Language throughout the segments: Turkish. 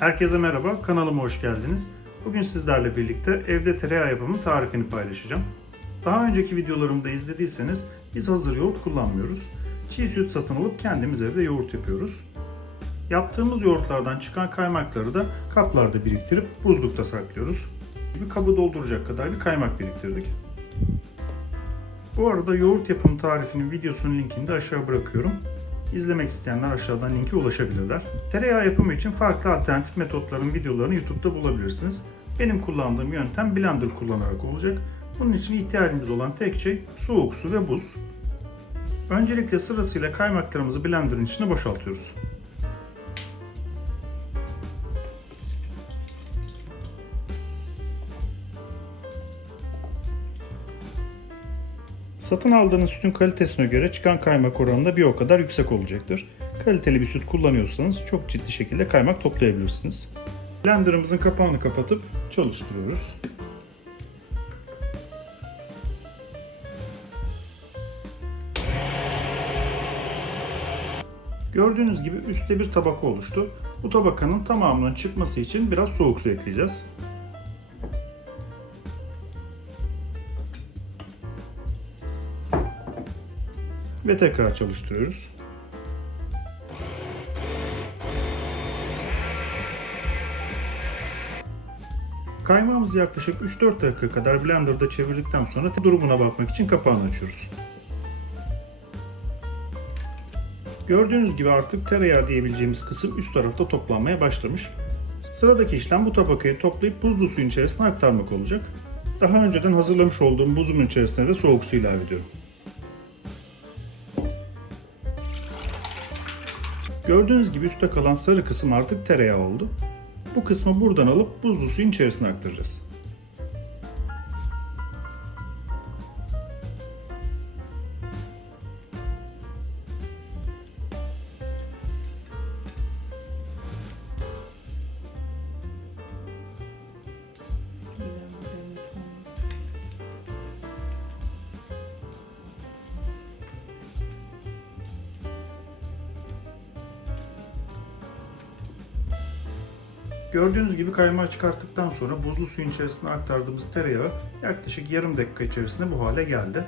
Herkese merhaba, kanalıma hoş geldiniz. Bugün sizlerle birlikte evde tereyağı yapımı tarifini paylaşacağım. Daha önceki videolarımda izlediyseniz biz hazır yoğurt kullanmıyoruz. Çiğ süt satın alıp kendimiz evde yoğurt yapıyoruz. Yaptığımız yoğurtlardan çıkan kaymakları da kaplarda biriktirip buzlukta saklıyoruz. Bir kabı dolduracak kadar bir kaymak biriktirdik. Bu arada yoğurt yapımı tarifinin videosunun linkini de aşağı bırakıyorum. İzlemek isteyenler aşağıdan linke ulaşabilirler. Tereyağı yapımı için farklı alternatif metotların videolarını YouTube'da bulabilirsiniz. Benim kullandığım yöntem blender kullanarak olacak. Bunun için ihtiyacımız olan tek şey soğuk su ve buz. Öncelikle sırasıyla kaymaklarımızı blenderın içine boşaltıyoruz. Satın aldığınız sütün kalitesine göre çıkan kaymak oranı da bir o kadar yüksek olacaktır. Kaliteli bir süt kullanıyorsanız çok ciddi şekilde kaymak toplayabilirsiniz. Blenderımızın kapağını kapatıp çalıştırıyoruz. Gördüğünüz gibi üstte bir tabaka oluştu. Bu tabakanın tamamının çıkması için biraz soğuk su ekleyeceğiz. Ve tekrar çalıştırıyoruz. Kaymağımızı yaklaşık 3-4 dakika kadar blenderda çevirdikten sonra durumuna bakmak için kapağını açıyoruz. Gördüğünüz gibi artık tereyağı diyebileceğimiz kısım üst tarafta toplanmaya başlamış. Sıradaki işlem bu tabakayı toplayıp buzlu suyun içerisine aktarmak olacak. Daha önceden hazırlamış olduğum buzumun içerisine de soğuk su ilave ediyorum. Gördüğünüz gibi üstte kalan sarı kısım artık tereyağı oldu. Bu kısmı buradan alıp buzlu suyun içerisine aktaracağız. Gördüğünüz gibi kaymağı çıkarttıktan sonra buzlu suyun içerisine aktardığımız tereyağı yaklaşık yarım dakika içerisinde bu hale geldi.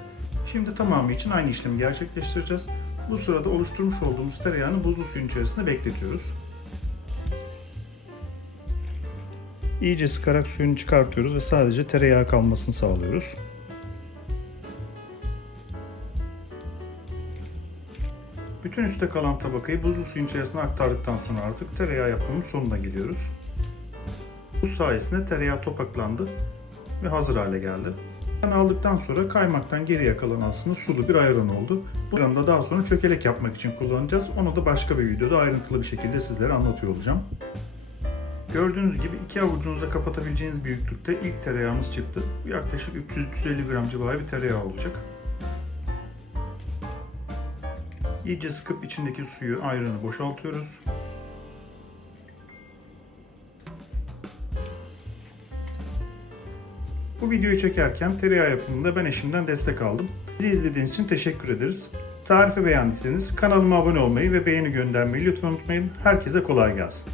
Şimdi tamamı için aynı işlemi gerçekleştireceğiz. Bu sırada oluşturmuş olduğumuz tereyağını buzlu suyun içerisinde bekletiyoruz. İyice sıkarak suyunu çıkartıyoruz ve sadece tereyağı kalmasını sağlıyoruz. Bütün üstte kalan tabakayı buzlu suyun içerisine aktardıktan sonra artık tereyağı yapımının sonuna geliyoruz. Bu sayesinde tereyağı topaklandı ve hazır hale geldi. Yani aldıktan sonra kaymaktan geriye kalan aslında sulu bir ayran oldu. Bu ayranı da daha sonra çökelek yapmak için kullanacağız. Onu da başka bir videoda ayrıntılı bir şekilde sizlere anlatıyor olacağım. Gördüğünüz gibi iki avucunuzla kapatabileceğiniz büyüklükte ilk tereyağımız çıktı. Yaklaşık 300-350 gram civarı bir tereyağı olacak. İyice sıkıp içindeki suyu, ayranı boşaltıyoruz. Bu videoyu çekerken tereyağı yapımında ben eşimden destek aldım. Bizi izlediğiniz için teşekkür ederiz. Tarifi beğendiyseniz kanalıma abone olmayı ve beğeni göndermeyi lütfen unutmayın. Herkese kolay gelsin.